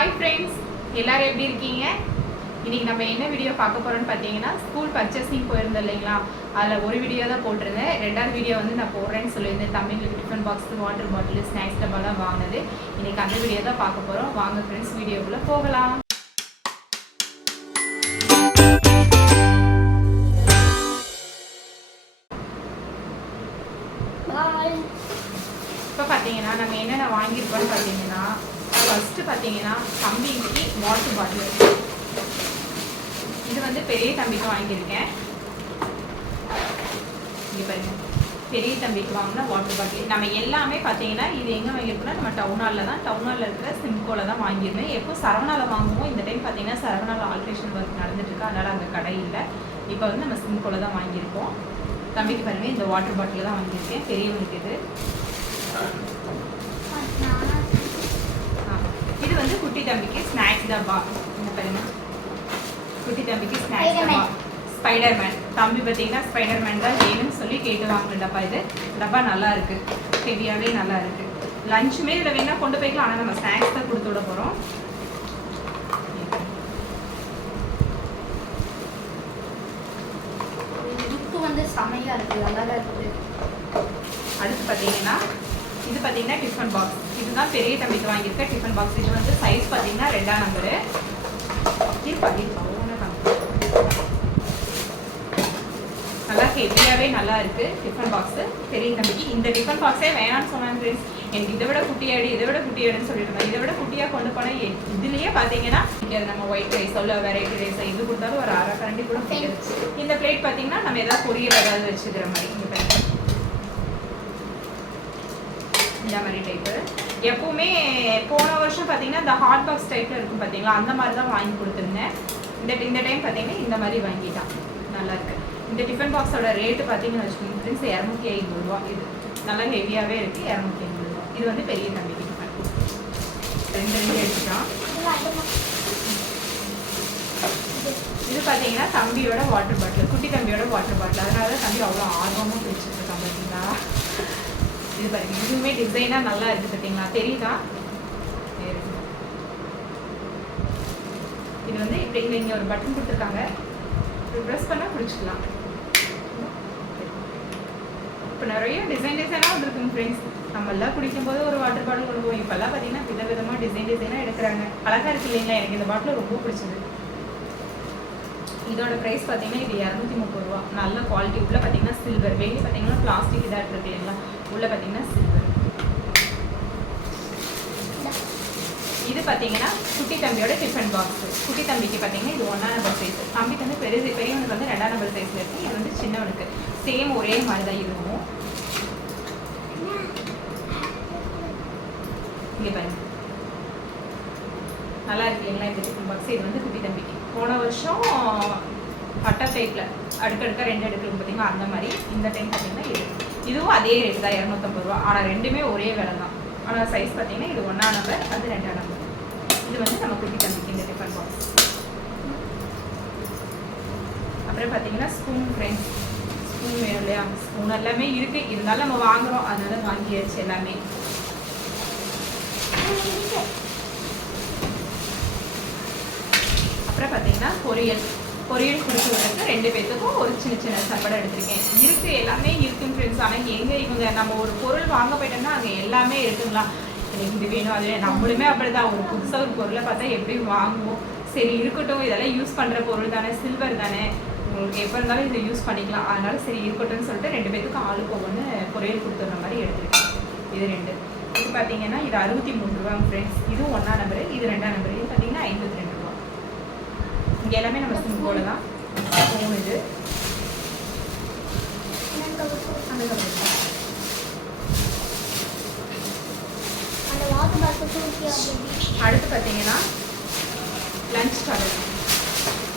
Hi friends, எல்லாரும் எப்படி இருக்கீங்க? இன்னைக்கு நம்ம என்ன வீடியோ பார்க்க போறோம்னு பார்த்தீங்கன்னா, ஸ்கூல் பர்ச்சேசிங் போயிருந்தோம் இல்லைங்களா, அதில் ஒரு வீடியோ தான் போட்டிருந்தேன். ரெண்டாவது வீடியோ வந்து நான் போடுறேன்னு சொல்லியிருந்தேன். தம்பிங்களுக்கு tiffin box, water bottle, snacks டப்பாலாம் வாங்கினது. இன்னைக்கு அந்த வீடியோ தான் பார்க்க போகிறோம். வாங்க ஃப்ரெண்ட்ஸ், வீடியோக்குள்ளே போகலாம். இப்போ பார்த்தீங்கன்னா நம்ம என்னென்ன வாங்கியிருக்கோம்னு பார்த்தீங்கன்னா, ஃபஸ்ட்டு பார்த்தீங்கன்னா தம்பிக்கு வாட்டர் பாட்டில். இது வந்து பெரிய தம்பிக்கு வாங்கியிருக்கேன். இங்கே பாருங்க, பெரிய தம்பிக்கு வாங்கின வாட்டர் பாட்டில். நம்ம எல்லாமே பார்த்தீங்கன்னா இது எங்கே வாங்கியிருக்கோம்னா நம்ம டவுன் ஹாலில் இருக்கிற சிம்கோவில் தான் வாங்கியிருந்தேன். எப்போ சரவணாவில் வாங்குவோம். இந்த டைம் பார்த்தீங்கன்னா சரவணாவில் ஆல்ட்ரேஷன் ஒர்க் நடந்துட்டுருக்கு, அதனால் அங்கே கடை இல்லை. இப்போ வந்து நம்ம சிம்கோவில் தான் வாங்கியிருக்கோம். தம்பிக்கு பாருங்கள், இந்த வாட்டர் பாட்டில் தான் வாங்கியிருக்கேன். பெரியவனுக்கு இது வந்து குட்டி தம்பிக்கு ஸ்நாக்ஸ் டப்பா. இந்த பாருங்க, குட்டி தம்பிக்கு ஸ்நாக்ஸ் டப்பா ஸ்பைடர்மேன். தம்பி பார்த்தீங்கன்னா ஸ்பைடர்மேன் தான் வேணும்னு சொல்லி கேட்டு வாங்கின டப்பா. இது டப்பா நல்லா இருக்கு, ஹெவியாகவே நல்லா இருக்கு. லஞ்சுமே இதில் வேணா கொண்டு போய்க்கலாம், ஆனால் நம்ம ஸ்நாக்ஸ் தான் கொடுத்து விட போகிறோம். புக்கு வந்து செமையாக இருக்குது, நல்லா இருக்குது. அடுத்து பார்த்தீங்கன்னா இது பார்த்தீங்கன்னா டிஃபன் பாக்ஸ். இதுதான் பெரிய தம்பிக்கு வாங்கியிருக்க டிஃபன் பாக்ஸ். இது வந்து சைஸ் பார்த்தீங்கன்னா 2ஆம் நம்பரு. நல்லா ஹெவியாகவே நல்லா இருக்கு டிஃபன் பாக்ஸு பெரிய தம்பிக்கு. இந்த டிஃபன் பாக்ஸே வேணாம்னு சொன்னாங்க ஃப்ரெண்ட்ஸ். எனக்கு இதை விட குட்டியாடுன்னு சொல்லிட்டு இருந்தேன். இதை விட குட்டியாக கொண்டு போனால் இதுலேயே பார்த்தீங்கன்னா நம்ம ஒயிட் ரைஸ் இல்லை வெரைட்டி ரைஸ் இது கொடுத்தாலும் ஒரு அரை கரண்டி கூட பிடிக்காது. இந்த பிளேட் பார்த்தீங்கன்னா நம்ம ஏதாவது பொரியல் ஏதாவது வச்சுக்கிற மாதிரி இந்த மாதிரி டைப்பு. எப்பவுமே போன வருஷம் பார்த்தீங்கன்னா இந்த ஹாட் பாக்ஸ் டைப்பில் இருக்கும் பார்த்தீங்களா, அந்த மாதிரி தான் வாங்கி கொடுத்துருந்தேன். இந்த டைம் பார்த்தீங்கன்னா இந்த மாதிரி வாங்கிட்டான். நல்லா இருக்கு. இந்த டிஃபன் பாக்ஸோட ரேட்டு பார்த்தீங்கன்னு வச்சுக்கோங்க ஃப்ரெண்ட்ஸ், 250 ரூபா. இது நல்லா ஹெவியாகவே இருக்குது, 250 ரூபா. இது வந்து பெரிய தம்பிக்கு டிஃபன். ரெண்டு எடுத்துட்டான். இது பார்த்தீங்கன்னா தம்பியோட வாட்டர் பாட்டில், குட்டி தம்பியோட வாட்டர் பாட்டில். அதனால தான் தம்பி அவ்வளோ ஆர்வமாக பிடிச்சிருக்கான் பார்த்தீங்களா. இது பாருங்க, இதுவுமே டிசைனாக நல்லா இருக்குது பார்த்தீங்களா, தெரியுதா? இது வந்து இப்படி இங்கே ஒரு பட்டன் கொடுத்துருக்காங்க, ப்ரெஸ் பண்ணால் பிடிச்சிக்கலாம். இப்போ நிறைய டிசைனாக வந்துருக்குங்க ஃப்ரெண்ட்ஸ். நம்மளாம் குடிக்கும்போது ஒரு வாட்டர் பாட்டில் கொண்டு போவோம். இப்போல்லாம் பார்த்தீங்கன்னா விதவிதமாக டிசைனாக எடுக்கிறாங்க. அழகாக இருக்குது இல்லைங்களா. எனக்கு இந்த பாட்டில் ரொம்ப பிடிச்சது. இதோட ப்ரைஸ் பார்த்தீங்கன்னா இது 230 ரூபா. நல்ல குவாலிட்டி. உள்ள பார்த்தீங்கன்னா சில்வர், வெளியே பார்த்தீங்கன்னா பிளாஸ்டிக் இதாக இருக்கு இல்லைங்களா, உள்ள பார்த்தீங்கன்னா சில்வர். இது பார்த்தீங்கன்னா குட்டி தம்பியோட டிஃபன் பாக்ஸ். குட்டி தம்பிக்கு பார்த்தீங்கன்னா இது 1ஆம் நம்பர் சைஸ். தம்பிக்கு வந்து பெரியவனுக்கு வந்து 2ஆம் நம்பர் சைஸில் இருக்குது. இது வந்து சின்னவனுக்கு சேம் ஒரே மாதிரி தான் இருக்கும். இங்கே பாருங்க, நல்லா இருக்கு இல்லைங்களா இந்த டிஃபன் பாக்ஸ். இது வந்து குட்டி தம்பிக்கு. போன வருஷம் பட்டை டைப்பில் அடுக்கடுக்க 2 அடுக்கு பார்த்தீங்கன்னா அந்த மாதிரி. இந்த டைம் பார்த்தீங்கன்னா இதுவும் அதே ரேட் தான், 250 ரூபா. ஆனால் ரெண்டுமே ஒரே விலை தான். ஆனால் சைஸ் பார்த்தீங்கன்னா இது 1ஆம் நம்பர், அது 2ஆம் நம்பர். இது வந்து நம்ம குட்டி தம்பிக்கு இந்த டிஃபன் பாக்ஸ். அப்புறம் பார்த்தீங்கன்னா ஸ்பூன் ஃப்ரெண்ட்ஸ், ஸ்பூன் வேணும் இல்லையா. ஸ்பூன் எல்லாமே இருக்குது, இருந்தாலும் நம்ம வாங்குகிறோம், அதனால வாங்கியாச்சு எல்லாமே. அப்புறம் பார்த்தீங்கன்னா பொரியல் கொடுத்து விடுறது 2 பேர்த்துக்கும் ஒரு சின்ன சப்படை எடுத்திருக்கேன். இருக்குது, எல்லாமே இருக்குன்னு ஃப்ரெண்ட்ஸ். ஆனால் எங்கே இவங்க நம்ம ஒரு பொருள் வாங்க போயிட்டோம்னா அங்கே எல்லாமே இருக்குங்களா. எனக்கு இது வேணும் அது வேணும். நம்மளுமே அப்படி தான், ஒரு புதுசாக ஒரு பொருளை பார்த்தா எப்படி வாங்குவோம். சரி இருக்கட்டும், இதெல்லாம் யூஸ் பண்ணுற பொருள் தானே, சில்வர் தானே, உங்களுக்கு எப்போ இருந்தாலும் இதை யூஸ் பண்ணிக்கலாம், அதனால சரி இருக்கட்டும்னு சொல்லிட்டு 2 பேர்த்துக்கும் ஆளுக்கு ஒவ்வொன்று பொரியல் கொடுத்துட்ற மாதிரி எடுத்துருக்கேன். இது 2. இது பார்த்தீங்கன்னா இது 63 ரூபா ஃப்ரெண்ட்ஸ். இதுவும் 1ஆம் நம்பரு, இது 2ஆம் நம்பரு. இது பார்த்தீங்கன்னா 52 ரூபா. இங்கே எல்லாமே நம்ம சிம்பிள் தான். இது அடுத்து பார்த்தீங்கன்னா லஞ்ச் கவர்.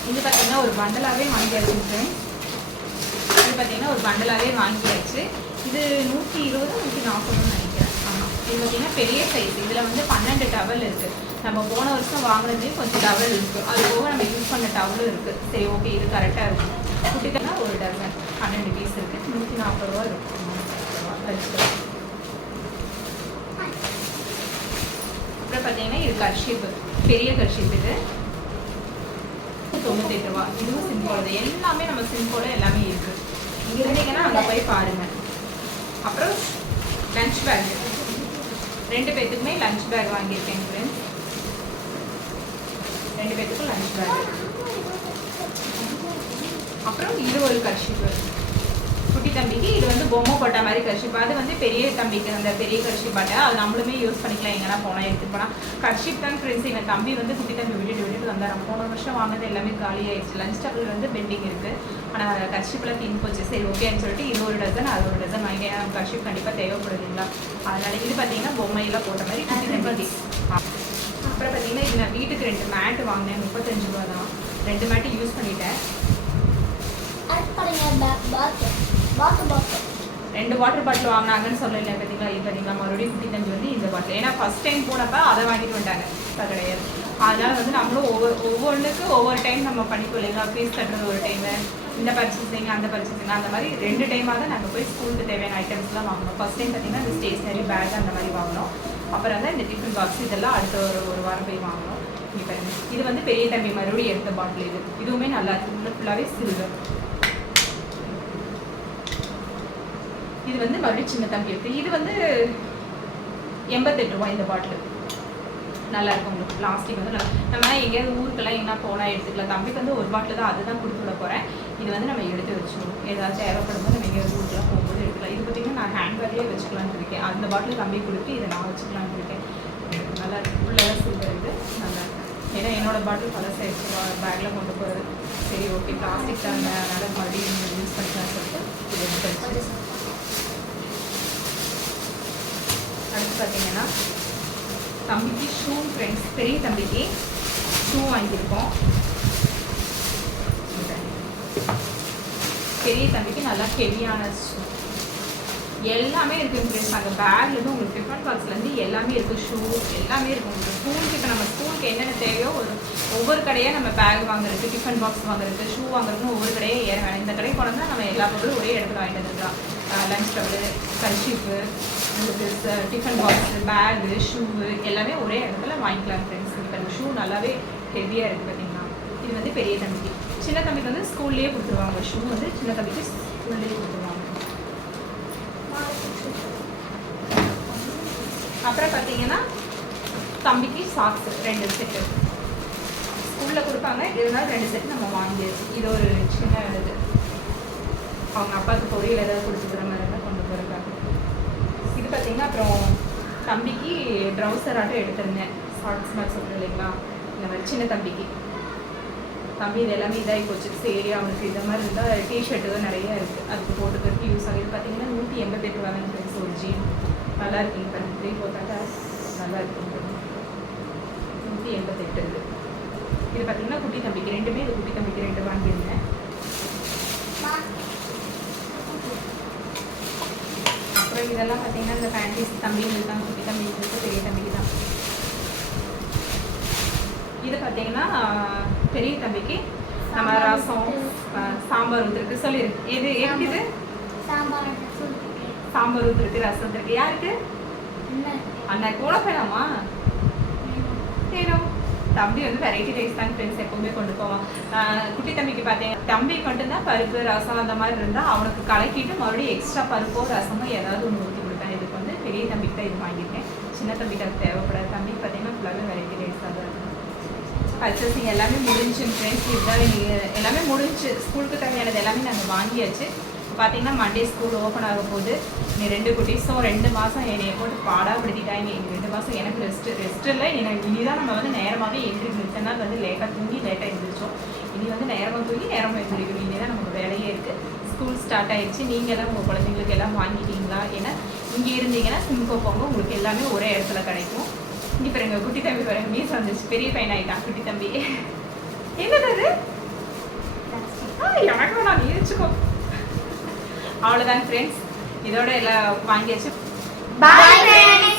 இது பார்த்தீங்கன்னா ஒரு பண்டலாகவே வாங்கியாச்சு ஃப்ரெண்ட்ஸ். இது பார்த்தீங்கன்னா ஒரு பண்டலாகவே வாங்கியாச்சு. இது 120 140 நினைக்கிறேன். ஆமாம், இது பார்த்தீங்கன்னா பெரிய சைஸ். இதில் வந்து 12 டவல் இருக்குது. நம்ம போன வருஷம் வாங்கினதுலேயும் கொஞ்சம் டவல் இருக்குது, அது போக நம்ம யூஸ் பண்ண டவலும் இருக்குது. சரி ஓகே, இது கரெக்டாக இருக்கும். குட்டிக்கெல்லாம் ஒரு டசன் 12 பீஸ் இருக்குது, 140 ரூபா இருக்கும். அப்புறம் பார்த்தீங்கன்னா இது கர்ஷிப், பெரிய கர்ஷிப் இது 98 ரூபா. இதுவும் சிம்போல எல்லாமே நம்ம சிம்போல எல்லாமே இருக்கு. இங்க இருந்தீங்கன்னா அங்கே போய் பாருங்க. அப்புறம் லஞ்ச் பேக், 2 பேத்துக்குமே லஞ்ச் பேக் வாங்கியிருக்கேன் ஃப்ரெண்ட்ஸ். 2 பேத்துக்கும் லஞ்ச் பேக். அப்புறம் இது ஒரு கர்ஷிப் குட்டி தம்பிக்கு. இது வந்து பொம்மை போட்ட மாதிரி கர்ஷிப். அது வந்து பெரிய தம்பிக்கு அந்த பெரிய கர்ஷிப் பாட்டை அது நம்மளுமே யூஸ் பண்ணிக்கலாம். எங்கன்னா போனால் எடுத்துட்டு போனால் கர்ஷிப் தான் ஃப்ரெண்ட்ஸ். எங்கள் தம்பி வந்து குட்டி தம்பி விட்டுட்டு வந்தார். போன வருஷம் வாங்கினது எல்லாமே காலி ஆயிடுச்சு. லஞ்ச் டேபிள் வந்து பெண்டிங் இருக்குது. ஆனால் கர்ஷிப்பில் தீன் போச்சு. சரி ஓகேன்னு சொல்லிட்டு இது ஒரு டசன் அது ஒரு டசன் வாங்கி கர்ஷிப் கண்டிப்பாக தேவைப்படுதுங்களா. அதனால இது பார்த்தீங்கன்னா பொம்மையெல்லாம் போட்ட மாதிரி குட்டி தம்பிக்கு. அப்புறம் பார்த்தீங்கன்னா இது நான் வீட்டுக்கு 2 மேட்டு வாங்கினேன். 35 ரூபா தான். 2 மேட்டு யூஸ் பண்ணிட்டேன். 2 வாட்டர் பாட்டில் வாங்கினாங்கன்னு சொல்லல பார்த்தீங்களா. இது பார்த்தீங்களா மறுபடியும் குட்டி தம்பி வந்து இந்த பாட்டில். ஏன்னா ஃபர்ஸ்ட் டைம் போனப்போ அதை வாங்கிட்டு வந்துட்டாங்க. இப்போ கிடையாது. அதனால வந்து நம்மளும் ஒவ்வொன்றுக்கு ஒவ்வொரு டைம் நம்ம பண்ணிக்கோ இல்லைங்களா. ஃபீஸ் கட்டுறது ஒரு டைமு, இந்த பர்ச்சேசிங் அந்த பர்ச்சேசிங் அந்த மாதிரி 2 டைமாக தான் நாங்கள் போய் ஸ்கூலுக்கு தேவையான ஐட்டம்ஸ்லாம் வாங்கணும். ஃபர்ஸ்ட் டைம் பார்த்தீங்கன்னா இந்த ஸ்டேஷ்னரி பேக் அந்த மாதிரி வாங்கினோம். அப்புறம் தான் இந்த டிஃபன் பாக்ஸ் இதெல்லாம் அடுத்த ஒரு வாரம் போய் வாங்கினோம். இங்கே பாருங்க, இது வந்து பெரிய தம்பி மறுபடியும் எடுத்த பாட்டில். இதுவுமே நல்லா இருக்கு. ஃபுல்லாகவே சில்வர். இது வந்து மறுபடியும் சின்ன தம்பி இருக்குது. இது வந்து 88 ரூபா இந்த பாட்டில். நல்லா இருக்கும் உங்களுக்கு. பிளாஸ்டிக் வந்து நம்ம எங்கேயாவது ஊருக்கெல்லாம் எங்கன்னா போனால் எடுத்துக்கலாம். தம்பிக்கு வந்து ஒரு பாட்டில் தான், அதுதான் கொடுத்து விட போகிறேன். இது வந்து நம்ம எடுத்து வச்சுக்கணும். ஏதாவது தேவைப்படும் போது நம்ம எங்கேயாவது ஊருக்கெல்லாம் போகும்போது எடுக்கலாம். இது பார்த்திங்கன்னா நான் ஹேண்ட் பேக்லேயே வச்சுக்கலான்னு இருக்கேன். அந்த பாட்டில் தம்பி கொடுத்து இதை நான் வச்சுக்கலான்னு இருக்கேன். நல்லா இருக்கு. ஃபுல்லாக சில்வர் இது நல்லா இருக்கு. ஏன்னா என்னோடய பாட்டில் பழசாயிடுச்சு பேக்கில் கொண்டு போகிறது. சரி ஓகே பிளாஸ்டிக் தான், அதனால் மறுபடியும் யூஸ் பண்ணிக்கலாம்னு சொல்லிட்டு இது எடுத்து வச்சு. அடுத்து பார்த்தீங்கன்னா தம்பிக்கு ஷூ ஃப்ரெண்ட்ஸ். பெரிய தம்பிக்கு ஷூ வாங்கியிருக்கோம். பெரிய தம்பிக்கு நல்லா ஹெவியான ஷூ எல்லாமே இருக்குது ஃப்ரெண்ட்ஸ். அந்த பேக்லேருந்து உங்களுக்கு டிஃபன் பாக்ஸ்லேருந்து எல்லாமே இருக்குது. ஷூ எல்லாமே இருக்குது உங்களுக்கு. ஸ்கூலுக்கு இப்போ நம்ம ஸ்கூலுக்கு என்னென்ன தேவையோ ஒவ்வொரு கடையாக நம்ம பேக் வாங்குறதுக்கு, டிஃபன் பாக்ஸ் வாங்குறதுக்கு, ஷூ வாங்குறதுன்னு ஒவ்வொரு கடையே ஏற வேணும். இந்த கடை போனோம்னா நம்ம எல்லா பொருளும் ஒரே இடத்துல வாங்கிட்டு வந்துருக்கலாம். லஞ்ச் டவலு, கர்ஷிப்பு, உங்களுக்கு டிஃபன் பாக்ஸு, பேகு, ஷூவு எல்லாமே ஒரே இடத்துல வாங்கிக்கலாம் ஃப்ரெண்ட்ஸ். இப்போ அந்த ஷூ நல்லாவே ஹெவியாக இருக்குது பார்த்தீங்கன்னா. இது வந்து பெரிய தம்பிக்கு. சின்ன தம்பிக்கு வந்து ஸ்கூல்லேயே கொடுத்துருவாங்க. ஷூ வந்து சின்ன தம்பிக்கு ஸ்கூல்லேயே கொடுத்துருவாங்க. அப்புறம் பார்த்தீங்கன்னா தம்பிக்கு சாக்ஸ் 2 செட்டு ஸ்கூலில் கொடுப்பாங்க. இருந்தாலும் 2 செட்டு நம்ம வாங்கியாச்சு. இது ஒரு சின்ன இது அவங்க அப்பாவுக்கு பொரியல் ஏதாவது கொடுத்துக்கிற மாதிரி தான் கொண்டு போகிறக்காக. இது பார்த்தீங்கன்னா அப்புறம் தம்பிக்கு ட்ரௌசர் ஆட்டம் எடுத்திருந்தேன். ஷார்ட்ஸ் மாதிரி சொல்கிறேன் இல்லைங்களா. இந்த மாதிரி சின்ன தம்பி இது எல்லாமே இதாகி போச்சு. சரி அவனுக்கு இந்த மாதிரி இருந்தால் டிஷர்ட்டு நிறைய இருக்குது, அதுக்கு போட்டுக்கிறதுக்கு யூஸ் ஆகுது. பார்த்தீங்கன்னா 188 ரூபா ஃப்ரெண்ட்ஸ் ஒரு ஜீன். நல்லா இருக்குங்க பாருங்க. 3 போட்டாக்கா நல்லா இருக்குங்க. 188 இருக்குது. இது பார்த்தீங்கன்னா குட்டி தம்பிக்கு 2மே. இது குட்டி தம்பிக்கு 2 வாங்கியிருந்தேன். அப்புறம் இதெல்லாம் பார்த்தீங்கன்னா இந்த பேண்டீஸ் தம்பிங்களுக்கு தான், குட்டி தம்பிங்களுக்கு பெரிய தம்பிக்கு தான். இது பார்த்தீங்கன்னா பெரிய தம்பிக்கு நம்ம ரசம் சாம்பார் ஊற்றுருக்கு சொல்லியிருக்கு. எது இருக்குது? சாம்பார் ஊற்றுருக்கு, ரசம் இருக்கு. யாருக்கு? அண்ணா கூட போயிடாமா? வேணும். தம்பி வந்து வெரைட்டி ரைஸ் தான் ஃப்ரெண்ட்ஸ் எப்பவுமே கொண்டு போவான். குட்டி தம்பிக்கு பார்த்தீங்கன்னா தம்பி மட்டும்தான் பருப்பு ரசம் அந்த மாதிரி இருந்தால் அவனுக்கு கலக்கிட்டு மறுபடியும் எக்ஸ்ட்ரா பருப்போ ரசமோ ஏதாவது ஒன்று ஊற்றி கொடுப்பேன். இதுக்கு வந்து பெரிய தம்பிக்கு தான் இது வாங்கியிருக்கேன். சின்ன தம்பிக்கு அது தேவைப்படாது. தம்பிக்கு பார்த்தீங்கன்னா ஃபுல்லாகவே வெரைட்டி ரைஸ் தான் இருக்கும். பர்ச்சேசிங் எல்லாமே முடிஞ்சு ஃப்ரெண்ட்ஸ். இதுதான் எல்லாமே முடிஞ்சு. ஸ்கூலுக்கு தேவையானது எல்லாமே நாங்கள் வாங்கியாச்சு. பார்த்தீங்கன்னா மண்டே ஸ்கூல் ஓப்பன் ஆக போகுது. நீ 2 குட்டீஸும் 2 மாதம் என்னையை போட்டு பாடாப்படுத்திட்டாங்க. 2 மாதம் எனக்கு ரெஸ்ட் இல்லை. எனக்கு இனிதான் நம்ம வந்து நேரமாகவே எழுந்திரிக்கணும். இத்தனை நாள் வந்து லேட்டாக தூங்கி லேட்டாக எழுந்திரிச்சோம். இனி வந்து நேரமாக தூங்கி நேரமாக எழுந்திரிக்கணும். இனி தான் நமக்கு வேலையே இருக்குது. ஸ்கூல் ஸ்டார்ட் ஆகிடுச்சு. நீங்கள் எல்லாம் உங்கள் குழந்தைங்களுக்கு எல்லாம் வாங்கிட்டீங்களா? ஏன்னா இங்கே இருந்தீங்கன்னா சிம்கோ போங்க, உங்களுக்கு எல்லாமே ஒரே இடத்துல கிடைக்கும். இங்கே இப்போ எங்கள் குட்டி தம்பி பாருங்க மீஸ் வந்துச்சு. பெரிய பையன் ஆகிட்டான் குட்டி தம்பி. என்னது எனக்கு நான் யோசிச்சுக்கோ. அவ்வளோதான் ஃப்ரெண்ட்ஸ். இதோட எல்லாம் வாங்கியாச்சு. பாய்.